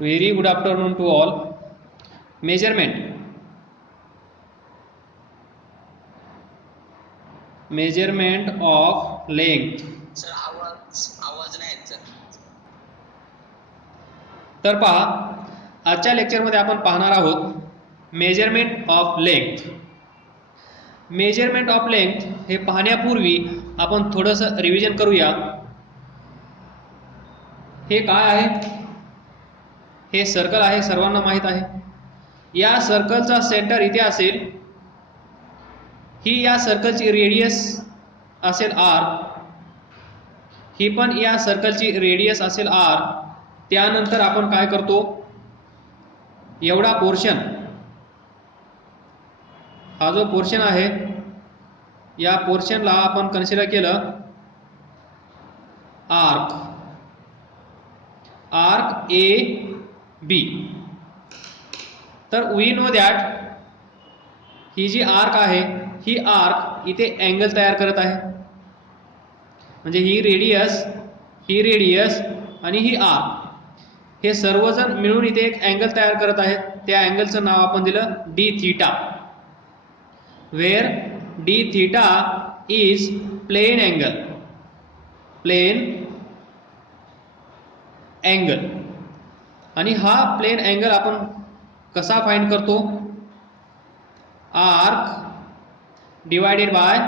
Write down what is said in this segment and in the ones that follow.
Very good afternoon to all. Measurement of length. Sir आवाज नाही येत सर. तर पहा, आजच्या लेक्चरमध्ये आपण पाहणार आहोत measurement of length. Measurement of length हे पाहण्यापूर्वी आपण थोडंसं रिव्हिजन करूया. हे काय आहे? हे सर्कल आहे, सर्वांना माहीत आहे. या सर्कलचा सेंटर इथे असेल. ही या सर्कलची रेडियस असेल r. ही पण या सर्कलची रेडियस असेल r. त्यानंतर आपण काय करतो, एवढा पोर्शन, हा जो पोर्शन आहे या पोर्शनला आपण कन्सिडर केलं आर्क ए बी. तर वी नो दॅट ही जी आर्क आहे, ही आर्क इथे अँगल तयार करत आहे. म्हणजे ही रेडियस आणि ही आर्क हे सर्वजण मिळून इथे एक अँगल तयार करत आहेत. त्या अँगलचं नाव आपण दिलं D theta, where D theta is plane angle. आणि हा प्लेन अँगल आपण कसा फाइंड करतो? Arc divided by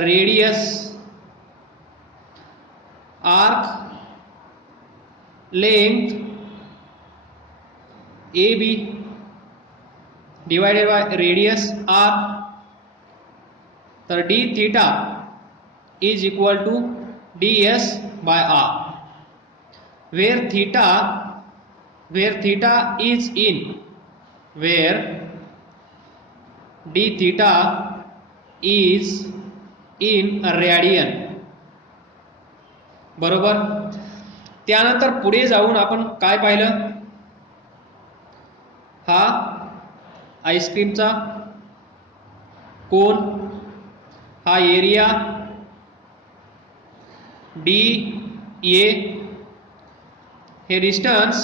radius. Arc length AB divided by radius R. तर d theta is equal to ds by R, where theta is where d theta is in radian. बरोबर. त्यानंतर पुढे जाऊन आपण काय पाहिलं? हा आईस्क्रीमचा कोन, हा एरिया डी ए, हे डिस्टन्स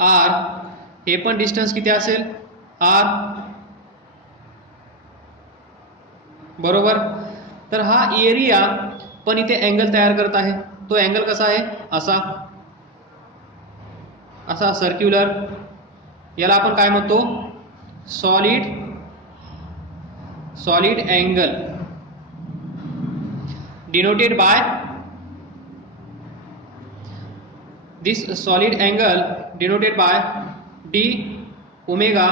आर, हे पण डिस्टन्स किती असेल? आर. बरोबर. तर हा एरिया पण इथे अँगल तयार करत आहे. तो अँगल कसा आहे? असा सर्क्युलर. याला आपण काय म्हणतो? Solid angle, denoted by this solid angle denoted by D omega.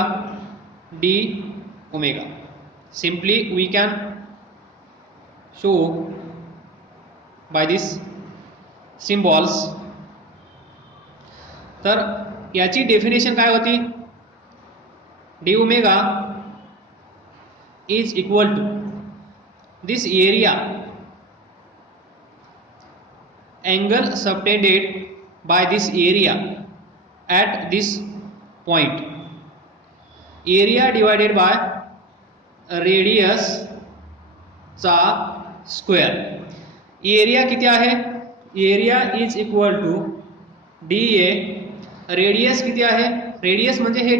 Simply we can show by this symbols. तर याची डेफिनेशन काय होती? D omega is equal to this area angle subtended by this area at this point, area divided by radius चा square. Area किती आहे? Area is equal to D A. Radius किती आहे? Radius म्हणजे हे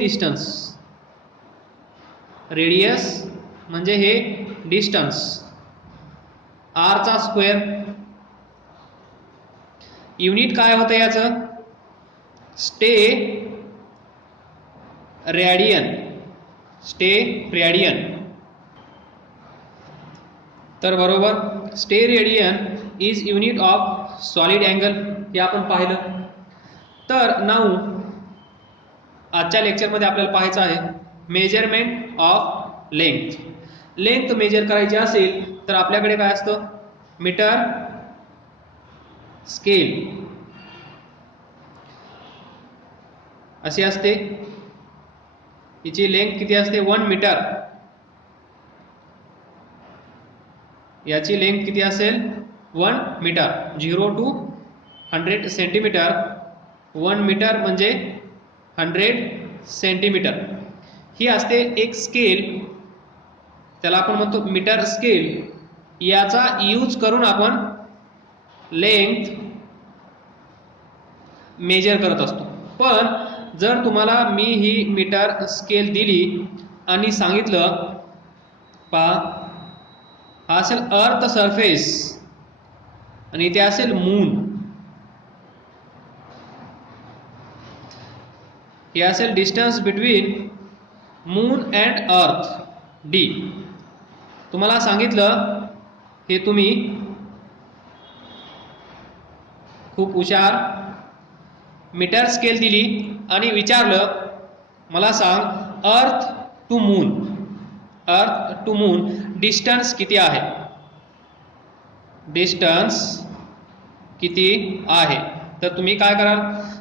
डिस्टन्स, आर चा square. Unit काय होतं याचं? Stay radian. तर बरोबर, stay radian is unit of solid angle, हे आपण पाहिलं. तर नाऊ आजच्या लेक्चरमध्ये आपल्याला पाहायचं आहे measurement of length. Length major करायची असेल तर आपल्याकडे काय असतं? मीटर स्केल अशी असते. हिची लेंथ किती असते? 1 मीटर. याची लेंथ किती असेल? 1 मीटर. 0 to 100 centimetre. 1 मीटर म्हणजे 100 सेंटीमीटर. ही असते एक स्केल, त्याला आपण म्हणतो मीटर स्केल. याचा यूज करून आपण लेंथ मेजर करत असतो. पण जर तुम्हाला मी ही मीटर स्केल दिली आणि सांगितलं पहा हा असेल अर्थ सरफेस आणि इथे असेल मून, हे असेल डिस्टन्स बिटवीन मून अँड अर्थ डी. तुम्हाला सांगितलं हे तुम्ही खूप हुशार, मीटर स्केल दिली आणि विचारलं मला सांग अर्थ टू मून डिस्टन्स किती आहे, डिस्टन्स किती आहे, तर तुम्ही काय कराल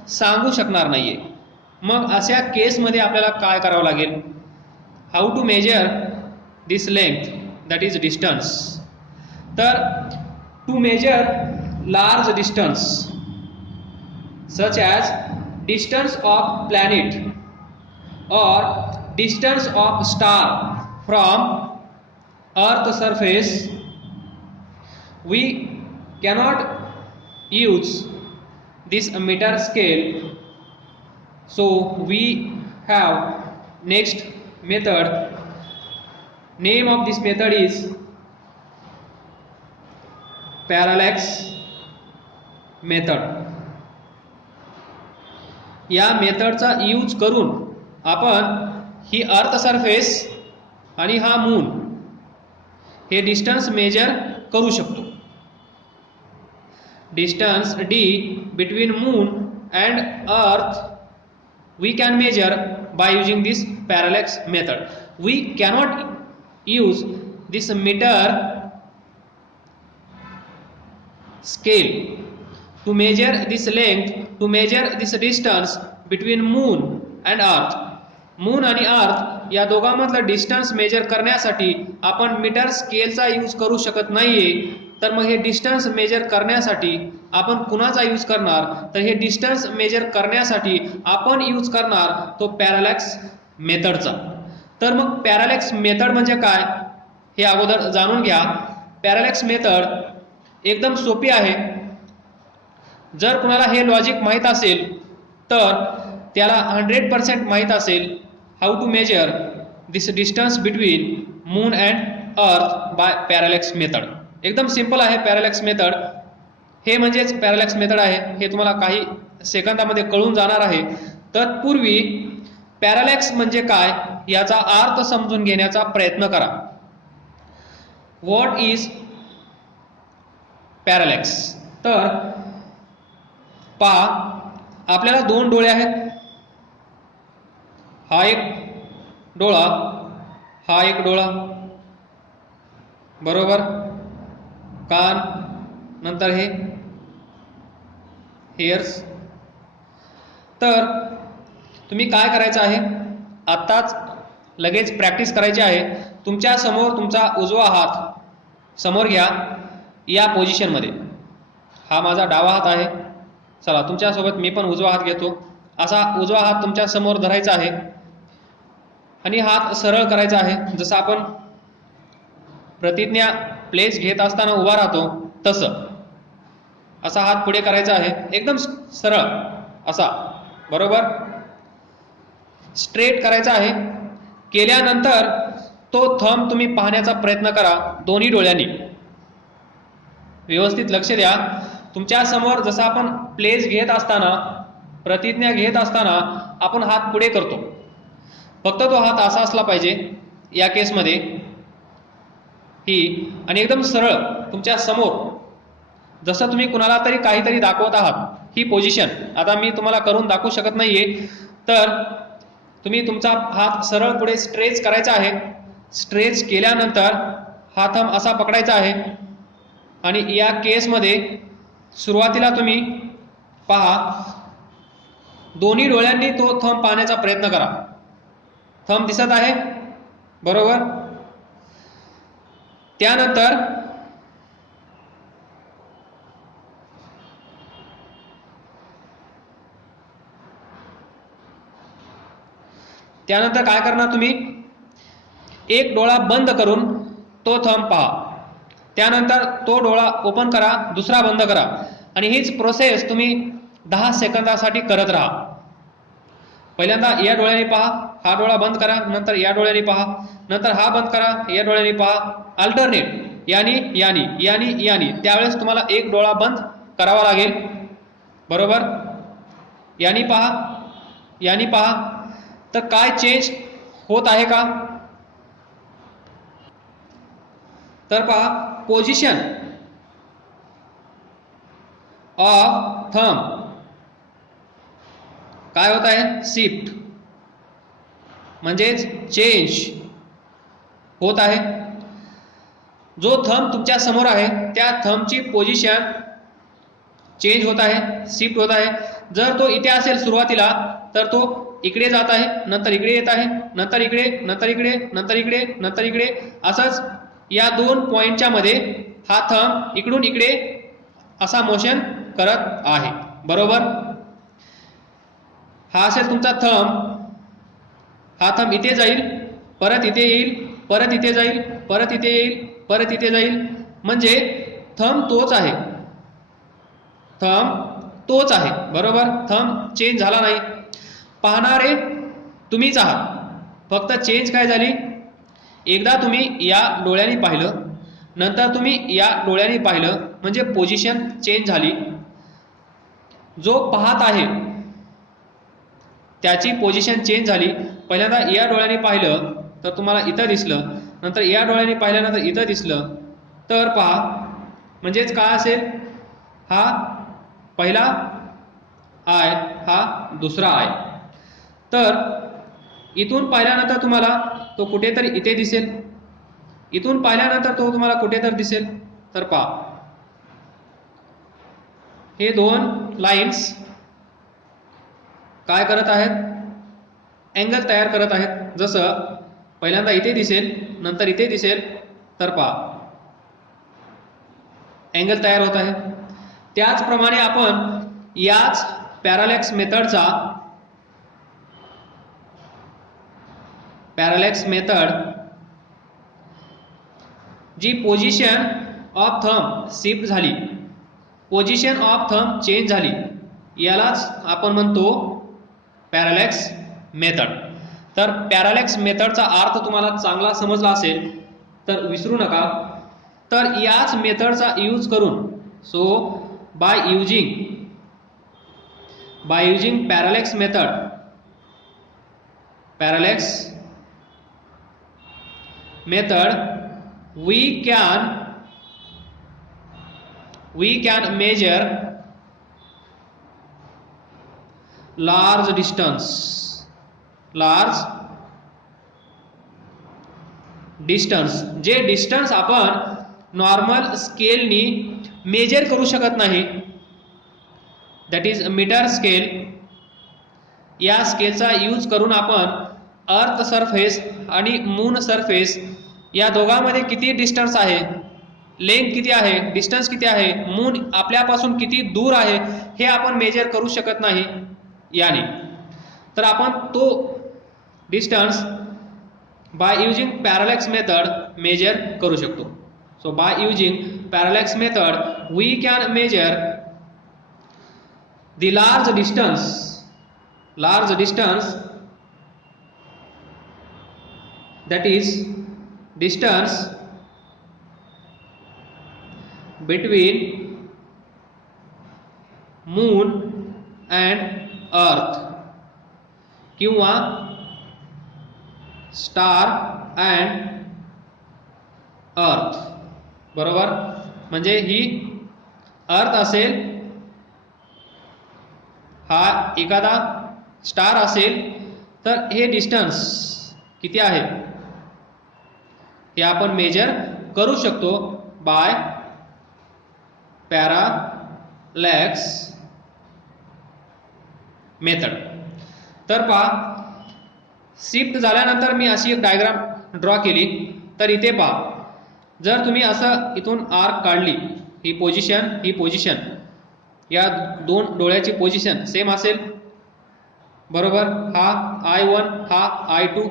सांगू शकणार नाहीये. मग अशा केसमध्ये आपल्याला काय करावं लागेल, how to measure this length that is distance. तर to measure large distance such as distance of planet or distance of star from earth surface, we cannot use this meter scale. So we have next method. Name of this method is parallax method. या मेथडचा use करून आपण ही earth surface आणि हा moon हे distance measure करू शकतो. Distance D between moon and earth we can measure by using this parallax method. We cannot use this metre scale to measure this length, to measure this distance between moon and earth. Moon आणि अर्थ या दोघांमधलं distance major करण्यासाठी आपण metre स्केलचा use करू शकत नाहीये. तर मग हे डिस्टन्स मेजर करण्यासाठी आपण कुणाचा यूज करणार, तर हे डिस्टन्स मेजर करण्यासाठी आपण यूज करणार तो पॅरालॅक्स मेथडचा. तर मग पॅरालॅक्स मेथड म्हणजे काय हे अगोदर जाणून घ्या. पॅरालॅक्स मेथड एकदम सोपी आहे. जर कुणाला हे लॉजिक माहीत असेल तर त्याला 100% माहीत असेल how to measure this distance between moon and earth by parallax method. एकदम सिंपल आहे पॅरालॅक्स मेथड. हे म्हणजेच पॅरालॅक्स मेथड आहे, हे तुम्हाला काही सेकंदामध्ये कळून जाणार आहे. तत्पूर्वी पॅरालॅक्स म्हणजे काय याचा अर्थ समजून घेण्याचा प्रयत्न करा. What is parallax. तर पहा आपल्याला दोन डोळे आहेत, हा एक डोळा, हा एक डोळा, बरोबर. कान, नंतर हे हेअर्स. तर तुम्ही काय करायचं आहे, आत्ताच लगेच प्रॅक्टिस करायची आहे. तुमच्या समोर तुमचा उजवा हात समोर घ्या या पोझिशनमध्ये. हा माझा डावा हात आहे. चला तुमच्यासोबत मी पण उजवा हात घेतो. असा उजवा हात तुमच्या समोर धरायचा आहे आणि हात सरळ करायचा आहे. जसं आपण प्रतिज्ञा प्लेस घेत असताना उभा राहतो तसं असा हात पुढे करायचा आहे, एकदम सरळ असा, बरोबर. स्ट्रेट करायचा आहे. केल्यानंतर तो थंब तुम्ही पाहण्याचा प्रयत्न करा दोन्ही डोळ्यांनी. व्यवस्थित लक्ष द्या. तुमच्या समोर जसं आपण प्लेस घेत असताना, प्रतिज्ञा घेत असताना आपण हात पुढे करतो, फक्त तो हात असा असला पाहिजे या केसमध्ये ही, आणि एकदम सरळ तुमच्या समोर, जसं तुम्ही कुणाला तरी काहीतरी दाखवत आहात. ही पोझिशन आता मी तुम्हाला करून दाखवू शकत नाहीये. तर तुम्ही तुमचा हात सरळ पुढे स्ट्रेच करायचा आहे. स्ट्रेच केल्यानंतर हा थंब असा पकडायचा आहे आणि या केसमध्ये सुरुवातीला तुम्ही पहा दोन्ही डोळ्यांनी तो थंब पाहण्याचा प्रयत्न करा. थंब दिसत आहे, बरोबर. त्यानंतर काय करणार तुम्ही, एक डोळा बंद करून तो थंब पहा. त्यानंतर तो डोळा ओपन करा, दुसरा बंद करा, आणि हीच प्रोसेस तुम्ही 10 सेकंदासाठी करत राहा. पहिल्यांदा या डोळ्याने पहा, हा डोळा बंद करा, नंतर या डोळ्याने पहा, नंतर हा बंद करा, या डोळ्याने पहा. अल्टरनेट यानी यानी यानी यानी. त्यावेळेस तुम्हाला एक डोळा बंद करावा लागेल. बरोबर. यानी पहा, यानी पहा. तर काय चेंज होत आहे का? तर पहा, पोझिशन ऑफ थंब काय होत आहे? शिफ्ट म्हणजेच चेंज होत आहे. जो थंब तुमच्या समोर आहे त्या थंबची पोझिशन चेंज होत आहे, शिफ्ट होत आहे. जर तो इथे असेल सुरुवातीला तर तो इकडे जात आहे, नंतर इकडे येत आहे, नंतर इकडे, नंतर इकडे, नंतर इकडे, नंतर इकडे. असंच या 2 पॉइंटच्या मध्ये हा थंब इकडून इकडे असा मोशन करत आहे. बरोबर. हा असेल तुमचा थंब. हा थंब इथे जाईल, परत इथे येईल, परत इथे जाईल, परत इथे येईल, परत इथे जाईल. म्हणजे थंब तोच आहे, थंब तोच आहे. बरोबर. थंब चेंज झाला नाही. पाहणारे तुम्हीच आहात, फक्त चेंज काय झाली? एकदा तुम्ही या डोळ्याने पाहिलं, नंतर तुम्ही या डोळ्याने पाहिलं, म्हणजे पोझिशन चेंज झाली. जो पाहत आहे त्याची पोझिशन चेंज झाली. पहिल्यांदा या डोळ्याने पाहिलं तर तुम्हाला इथं दिसलं, नंतर या डोळ्याने पाहिल्यानंतर इथं दिसलं. तर पहा, म्हणजेच काय असेल? हा पहिला आय, हा दुसरा आय. तर इथून पाहिल्यानंतर तुम्हाला तो कुठेतरी इथे दिसेल, इथून पाहिल्यानंतर तो तुम्हाला कुठेतरी दिसेल. तर पहा, हे 2 लाईन्स काय करत आहेत? अँगल तयार करत आहेत. जसं पहिल्यांदा इथे दिसेल, नंतर इथे दिसेल. तर पहा, अँगल तयार होत आहे. त्याचप्रमाणे आपण याच पॅरालॅक्स मेथड जी पोझिशन ऑफ थंब शिफ्ट झाली, पोझिशन ऑफ थंब चेंज झाली, यालाच आपण म्हणतो पॅरालॅक्स मेथड. तर पॅरालॅक्स मेथडचा अर्थ तुम्हाला चांगला समजला असेल तर विसरू नका. तर याच मेथडचा यूज करून, so by using parallax method we can measure large distance जे डिस्टन्स आपण नॉर्मल स्केलनी मेजर करू शकत नाही, दॅट इज मीटर स्केल. या स्केलचा यूज करून आपण अर्थ सरफेस आणि मून सरफेस या दोघांमध्ये किती डिस्टन्स आहे, लेंथ किती आहे, डिस्टन्स किती आहे, मून आपल्यापासून किती दूर आहे, हे आपण मेजर करू शकत नाही याने. तर आपण तो distance by using parallax method measure करू शकतो. So by using parallax method we can measure the large distance that is distance between moon and earth किंवा स्टार and earth. बरोबर. म्हणजे ही अर्थ असेल, हा एखादा स्टार असेल, तर हे डिस्टन्स किती आहे हे आपण मेजर करू शकतो बाय पॅरालॅक्स मेथड. तर पहा, शिफ्ट झाल्यानंतर मी अशी एक डायग्राम ड्रॉ केली. तर इथे पहा, जर तुम्ही असं इथून आर्क काढली, ही पोझिशन या 2 डोळ्याची पोझिशन सेम असेल. बरोबर. हा I1, हा I2,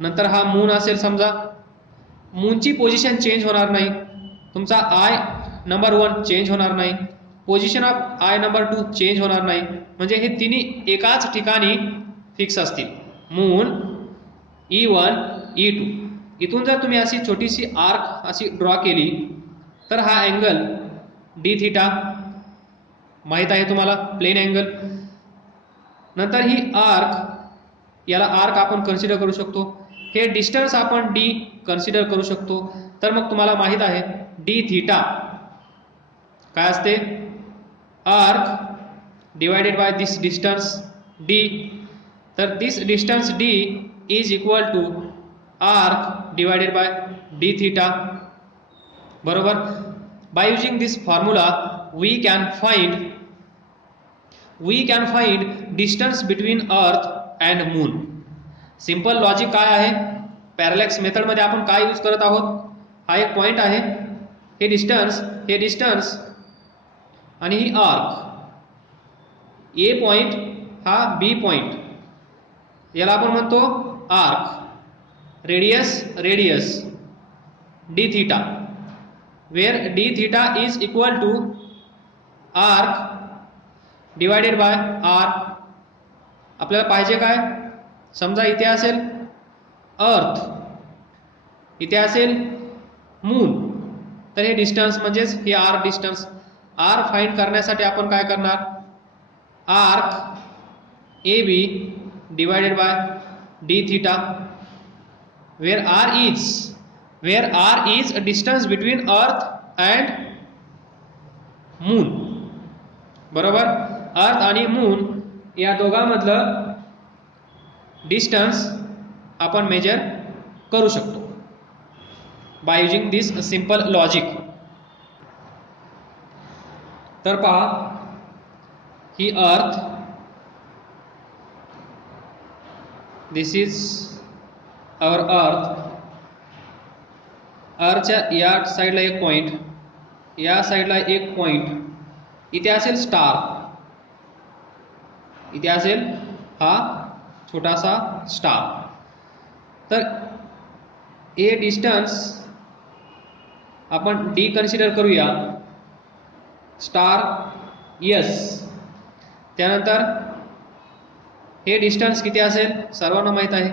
नंतर हा मून असेल. समजा मूनची पोझिशन चेंज होणार नाही, तुमचा I नंबर 1 चेंज होणार नाही, position of I number 2 change होणार नाही, म्हणजे हे तिन्ही एकाच ठिकाणी फिक्स असतील. Moon, E1, E2. इथून जर तुम्ही अशी छोटीशी आर्क अशी ड्रॉ केली तर हा अँगल डी थिटा माहीत आहे तुम्हाला, प्लेन अँगल. नंतर ही आर्क, याला आर्क आपण कन्सिडर करू शकतो. हे डिस्टन्स आपण डी कन्सिडर करू शकतो. तर मग तुम्हाला माहीत आहे डी थिटा काय असते, arc divided by this distance D. तर this distance D is equal to arc divided by D theta. बरोबर. By using this formula we can find distance between earth and moon. Simple logic काय आहे, parallax मेथडमध्ये आपण काय use करत आहोत, हा एक पॉइंट आहे, हे डिस्टन्स आणि ही आर्क, ए पॉइंट हा बी पॉइंट, याला आपण म्हणतो arc. Radius D theta, where D theta is equal to arc divided by R. आपल्याला पाहिजे काय, समजा इथे असेल अर्थ, इथे असेल मून, तर हे डिस्टन्स म्हणजेच हे आर डिस्टन्स. आर फाइंड करण्यासाठी आपण काय करणार, arc A B divided by D theta, where R is a distance between earth and moon. बरोबर. अर्थ आणि मून या दोघांमधलं डिस्टन्स आपण मेजर करू शकतो बाय युजिंग दिस सिंपल लॉजिक. तर पहा, ही अर्थ, दिस इज आवर अर्थ. अर्थच्या या साईडला एक पॉइंट, या साईडला एक पॉइंट, इथे असेल स्टार, इथे असेल हा छोटासा स्टार. तर हे डिस्टन्स आपण डी कन्सिडर करूया, स्टार यस. त्यानंतर हे डिस्टन्स किती असेल, सर्वांना माहीत आहे.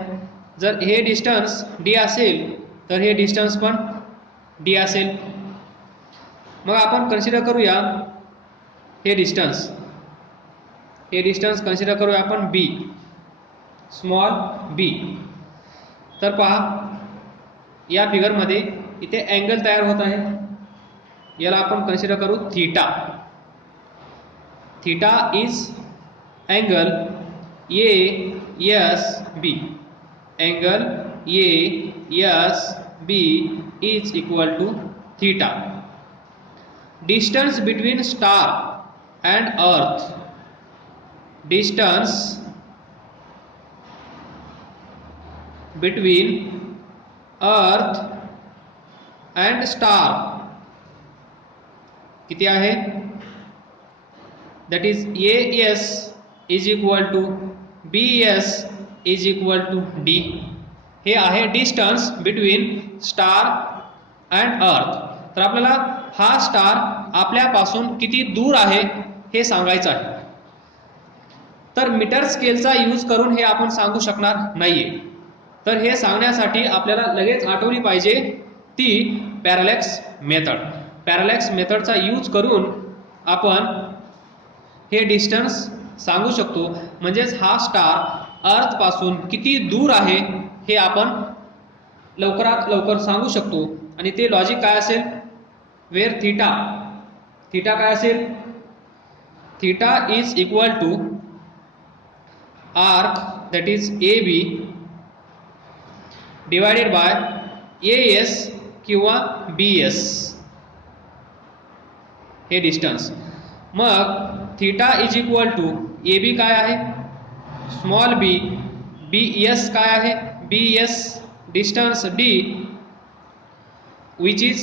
जर हे डिस्टन्स डी असेल तर हे डिस्टन्स पण डी असेल. मग आपण कन्सिडर करूया हे डिस्टन्स कन्सिडर करूया आपण बी, स्मॉल बी. तर पहा, या फिगरमध्ये इथे अँगल तयार होत आहे, याला आपण कन्सिडर करू theta. Theta is angle A S B. Angle A S B is equal to theta. Distance between star and earth, distance between earth and star किती आहे, that is A S is equal to B S is equal to D. हे आहे distance between star and earth. तर आपल्याला हा star आपल्यापासून किती दूर आहे हे सांगायचं आहे. तर मीटर स्केलचा यूज करून हे आपण सांगू शकणार नाहीये. तर हे सांगण्यासाठी आपल्याला लगेच आठवली पाहिजे ती पॅरलॅक्स मेथड. पॅरलॅक्स मेथडचा यूज करून आपण हे डिस्टन्स सांगू शकतो. म्हणजेच हा स्टार अर्थ पासून किती दूर आहे हे आपण लवकरात लवकर सांगू शकतो. आणि ते लॉजिक काय असेल, वेअर थीटा काय असेल, theta is equal to arc that is A B divided by A S किंवा बी एस, हे डिस्टन्स. मग theta is equal to A B काय आहे, स्मॉल बी, बी एस काय आहे, B S distance D which is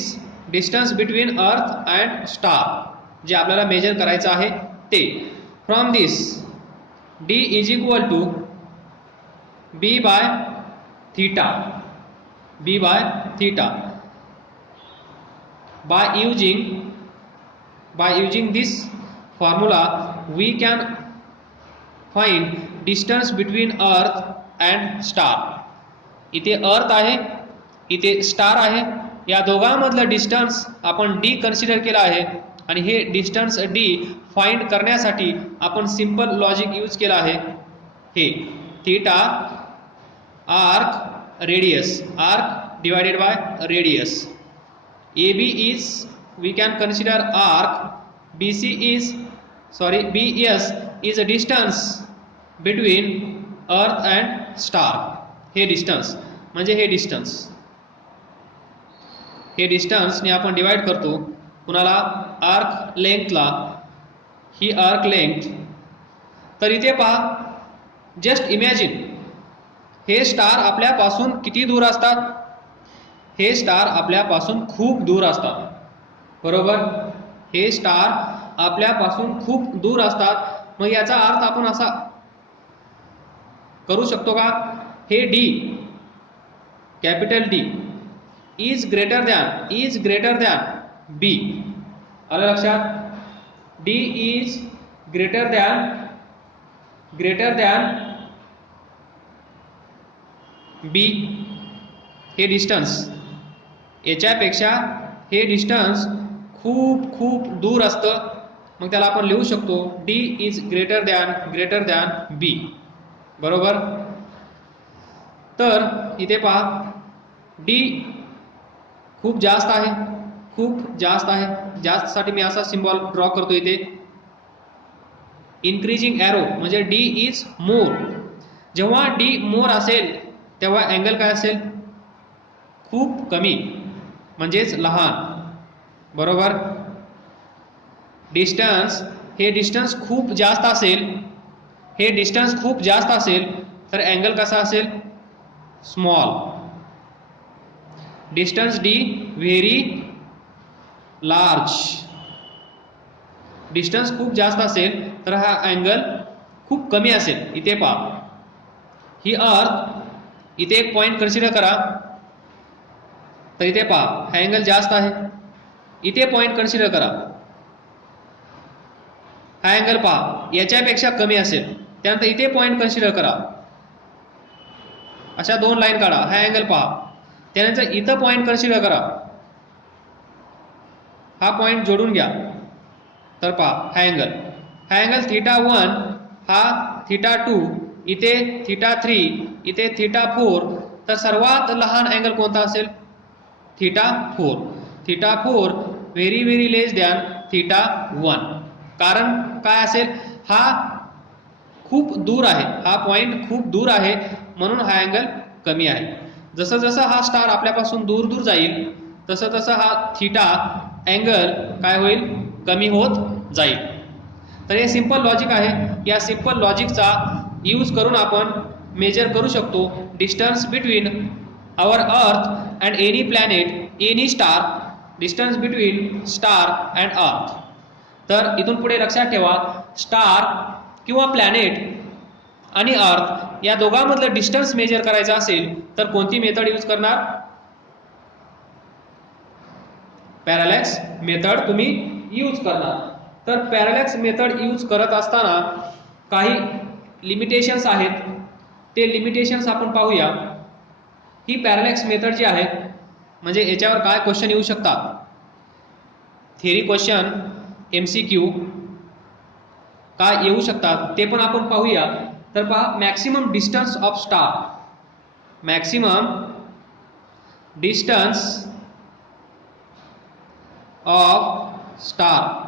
distance between earth and star, जे आपल्याला measure करायचं आहे ते. From this D is equal to B by theta, by using By using this formula we can find distance between earth and star. इथे अर्थ आहे, इथे star आहे, या दोघांमधलं डिस्टन्स आपण डी कन्सिडर केलं आहे आणि हे डिस्टन्स डी फाइंड करण्यासाठी आपण सिंपल लॉजिक यूज केलं आहे. हे theta arc radius, arc divided by radius. AB is, we can consider arc, BC is, BS is a distance between earth and star. हे डिस्टन्स म्हणजे हे डिस्टन्स ने आपण डिवाइड करतो कुणाला, आर्क लेंथला. ही आर्क लेंथ. तर इथे पहा, जस्ट इमॅजिन हे स्टार आपल्यापासून किती दूर असतात. हे स्टार आपल्यापासून खूप दूर असतात, बरोबर. हे स्टार आपल्यापासून खूप दूर असतात. मग याचा अर्थ आपण असा करू शकतो का, हे D, capital D is greater than B. आलं लक्षात. D is greater than B. हे डिस्टन्स, याच्यापेक्षा हे डिस्टन्स खूप दूर असतं. मग त्याला आपण लिहू शकतो डी इज ग्रेटर दॅन बी, बरोबर. तर इथे पहा, डी खूप जास्त आहे. जास्तसाठी मी असा सिम्बॉल ड्रॉ करतो इथे. इन्क्रीजिंग एरो म्हणजे डी इज मोर. जेव्हा डी मोर असेल तेव्हा अँगल काय असेल, खूप कमी म्हणजेच लहान, बरोबर. डिस्टन्स, हे डिस्टन्स खूप जास्त असेल, तर अँगल कसा असेल, small. Distance D very large. Distance खूप जास्त असेल तर हा अँगल खूप कमी असेल. इथे पहा, ही अर्थ, इथे एक पॉइंट कन्सिडर करा. तर इथे पहा, हा अँगल जास्त आहे. इथे पॉइंट कन्सिडर करा, हा अँगल पहा याच्यापेक्षा कमी असेल. त्यानंतर इथे पॉइंट कन्सिडर करा, अशा दोन लाईन काढा, हा अँगल पहा. त्यानंतर इथं पॉइंट कन्सिडर करा, हा पॉइंट जोडून घ्या. तर पहा, हा अँगल θ1, हा θ2, इथे θ3, इथे θ4. तर सर्वात लहान अँगल कोणता असेल, θ4. θ4 व्हेरी लेस दॅन θ1. कारण काय असेल, हा खूप दूर आहे, हा पॉइंट खूप दूर आहे, म्हणून हा अँगल कमी आहे. जसं हा स्टार आपल्यापासून दूर जाईल तसं हा थीटा अँगल काय होईल, कमी होत जाईल. तर हे सिंपल लॉजिक आहे. या सिंपल लॉजिकचा यूज करून आपण मेजर करू शकतो distance between our earth and any planet, any star, distance between star and earth. तर इथून पुढे लक्षात ठेवा, स्टार किंवा प्लॅनेट आणि अर्थ या दोघांमधलं डिस्टन्स मेजर करायचं असेल तर कोणती मेथड यूज करणार, पॅरालॅक्स मेथड तुम्ही यूज करणार. तर पॅरालॅक्स मेथड यूज करत असताना काही लिमिटेशन्स आहेत, ते लिमिटेशन्स आपण पाहूया. ही पॅरालॅक्स मेथड जी आहे, म्हणजे याच्यावर काय क्वेश्चन येऊ शकतात, थेरी क्वेश्चन, MCQ काय येऊ शकतात ते पण आपण पाहूया. तर पहा, maximum distance of star, maximum distance of star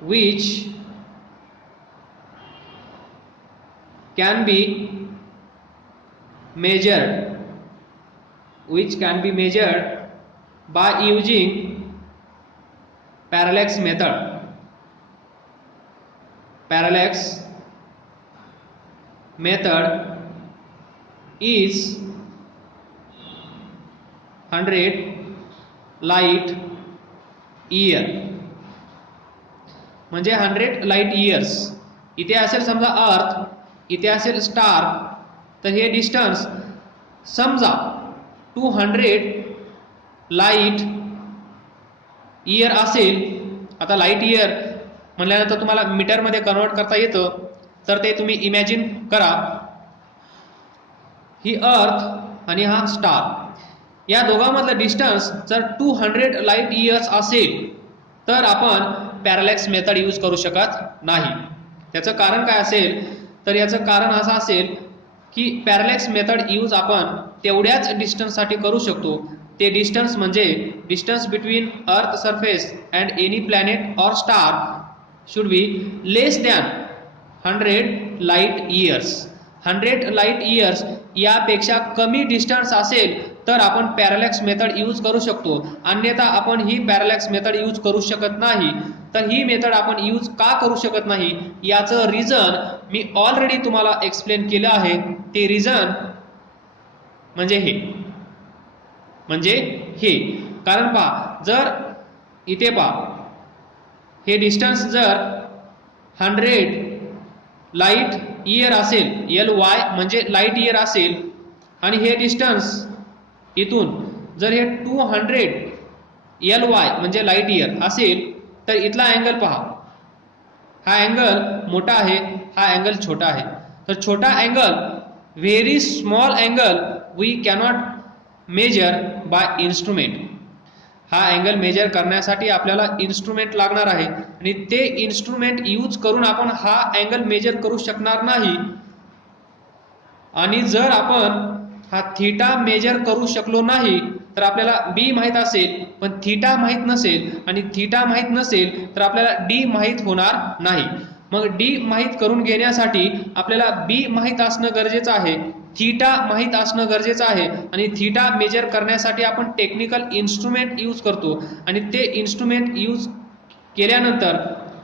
which can be measured by using parallax method. Parallax method is 100 light year, म्हणजे 100 लाईट इयर्स. इथे असेल समजा अर्थ, इथे असेल स्टार, तर हे डिस्टन्स समजा 200 लाईट इयर असेल, आता लाईट इयर म्हणल्यानंतर तुम्हाला मीटरमध्ये कन्वर्ट करता येतं, तर ते तुम्ही इमॅजिन करा. ही अर्थ आणि हा स्टार, या दोघांमधलं डिस्टन्स जर 200 लाईट इयर्स असेल तर आपण पॅरलॅक्स मेथड यूज करू शकत नाही. त्याचं कारण काय असेल, तर याचं कारण असं असेल की पॅरलॅक्स मेथड यूज आपण तेवढ्याच डिस्टन्ससाठी करू शकतो. ते डिस्टन्स म्हणजे distance between earth surface and any planet or star should be less than 100 light years. 100 light years यापेक्षा कमी डिस्टन्स असेल तर आपण पॅरलॅक्स मेथड यूज करू शकतो, अन्यथा आपण ही पॅरलॅक्स मेथड यूज करू शकत नाही. तर ही मेथड आपण यूज का करू शकत नाही याचं रिझन मी ऑलरेडी तुम्हाला एक्सप्लेन केलं आहे. ते रिझन म्हणजे हे कारण पहा, जर इथे पहा हे डिस्टन्स जर 100 लाईट इयर असेल, LY म्हणजे लाईट इयर असेल, आणि हे डिस्टन्स इथून जर हे 200 LY म्हणजे लाईट इयर असेल, तर इथला अँगल पहा, हा अँगल मोठा आहे, हा अँगल छोटा आहे. तर छोटा angle, very small angle we cannot measure by instrument. हा अँगल मेजर करण्यासाठी आपल्याला इन्स्ट्रुमेंट लागणार आहे आणि ते इन्स्ट्रुमेंट यूज करून आपण हा अँगल मेजर करू शकणार नाही. आणि जर आपण हा थीटा मेजर करू शकलो नाही तर आपल्याला बी माहित असेल पण थीटा माहित नसेल, आणि थीटा माहित नसेल तर आपल्याला डी माहित होणार नाही. मग डी माहित करून घेण्यासाठी आपल्याला बी माहित असणं गरजेचं आहे, थीटा माहित असणं गरजेचं आहे, आणि थीटा मेजर करण्यासाठी आपण टेक्निकल इन्स्ट्रुमेंट यूज करतो. आणि ते इन्स्ट्रुमेंट यूज केल्यानंतर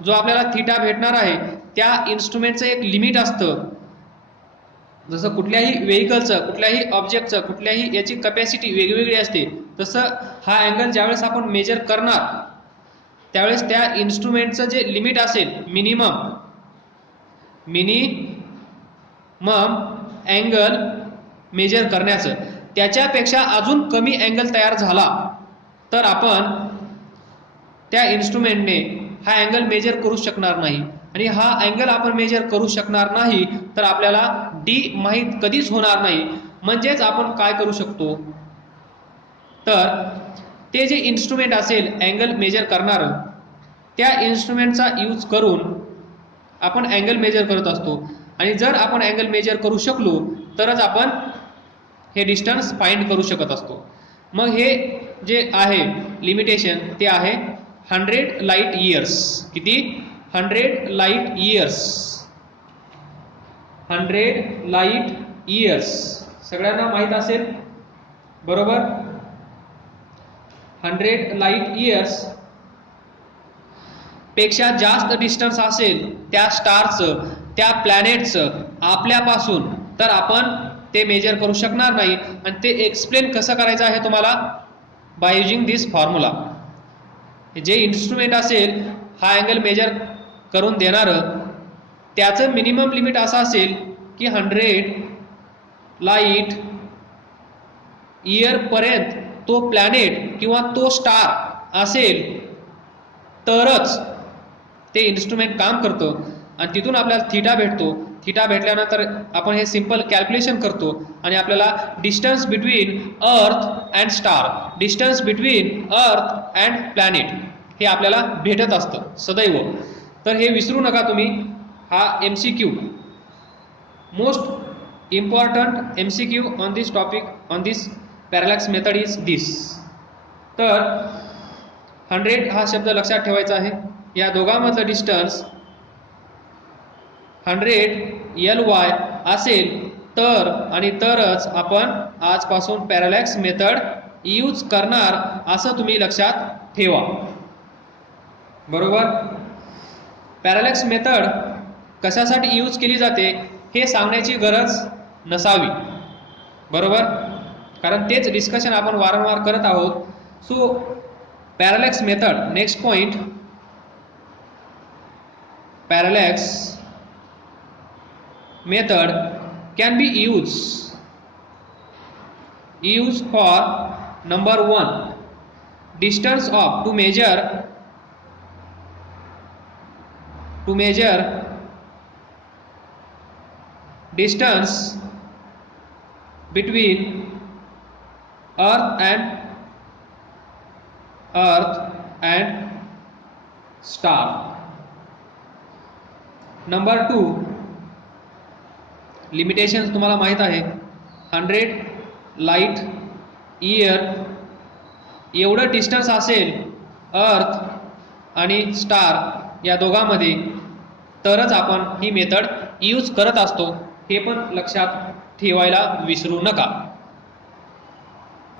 जो आपल्याला थीटा भेटणार आहे त्या इन्स्ट्रुमेंटचं एक लिमिट असतं. जसं कुठल्याही व्हेकलचं, कुठल्याही ऑब्जेक्टचं, कुठल्याही याची कॅपॅसिटी वेगवेगळी असते, तसं हा अँगल ज्यावेळेस आपण मेजर करणार त्यावेळेस त्या इन्स्ट्रुमेंटचं जे लिमिट असेल, मिनिमम अँगल मेजर करण्याचं, त्याच्यापेक्षा अजून कमी अँगल तयार झाला तर आपण त्या इन्स्ट्रुमेंटने हा अँगल मेजर करू शकणार नाही. आणि हा अँगल आपण मेजर करू शकणार नाही तर आपल्याला डी माहित कधीच होणार नाही. म्हणजेच आपण काय करू शकतो, तर ते जे इन्स्ट्रुमेंट असेल अँगल मेजर करणारं, त्या इन्स्ट्रुमेंटचा यूज करून आपण अँगल मेजर करत असतो. आणि जर आपण अँगल मेजर करू शकलो तरच आपण हे डिस्टन्स फाइंड करू शकत असतो. मग हे जे आहे लिमिटेशन ते आहे 100 लाईट इयर्स. किती? 100 लाईट इयर्स. 100 लाईट इयर्स सगळ्यांना माहित असेल, बरोबर? 100 लाईट इयर्स पेक्षा जास्त डिस्टन्स असेल त्या स्टारचं, त्या प्लॅनेटचं आपल्यापासून, तर आपण ते मेजर करू शकणार नाही. आणि ते एक्सप्लेन कसं करायचं आहे तुम्हाला, बाय युजिंग दिस फॉर्म्युला. जे इन्स्ट्रुमेंट असेल हा अँगल मेजर करून देणारं, त्याचं मिनिमम लिमिट असं असेल की 100 लाईट इयर पर्यंत तो प्लॅनेट किंवा तो स्टार असेल तरच ते इन्स्ट्रुमेंट काम करतं. आणि तिथून आपल्याला थीटा भेटतो. थीटा भेटल्यानंतर आपण हे सिंपल कॅल्क्युलेशन करतो आणि आपल्याला distance between earth and star, distance between earth and planet हे आपल्याला भेटत असतं सदैव. तर हे विसरू नका तुम्ही. हा MCQ, most important MCQ on this topic, on this parallax method is this. तर 100 हा शब्द लक्षात ठेवायचा आहे. या दोघांमधलं डिस्टन्स 100 LY असेल तर आणि तरच आपण आजपासून पॅरलॅक्स मेथड यूज करणार, असं तुम्ही लक्षात ठेवा, बरोबर? पॅरलॅक्स मेथड कशासाठी यूज केली जाते हे सांगण्याची गरज नसावी, बरोबर? कारण तेच डिस्कशन आपण वारंवार करत आहोत. So parallax method, next point, parallax method can be used for number 1 distance of to measure distance between earth and star. Number 2, limitations तुम्हाला माहीत आहे. 100 लाईट इयर एवढं डिस्टन्स असेल अर्थ आणि स्टार या दोघांमध्ये तरच आपण ही मेथड यूज करत असतो. हे पण लक्षात ठेवायला विसरू नका.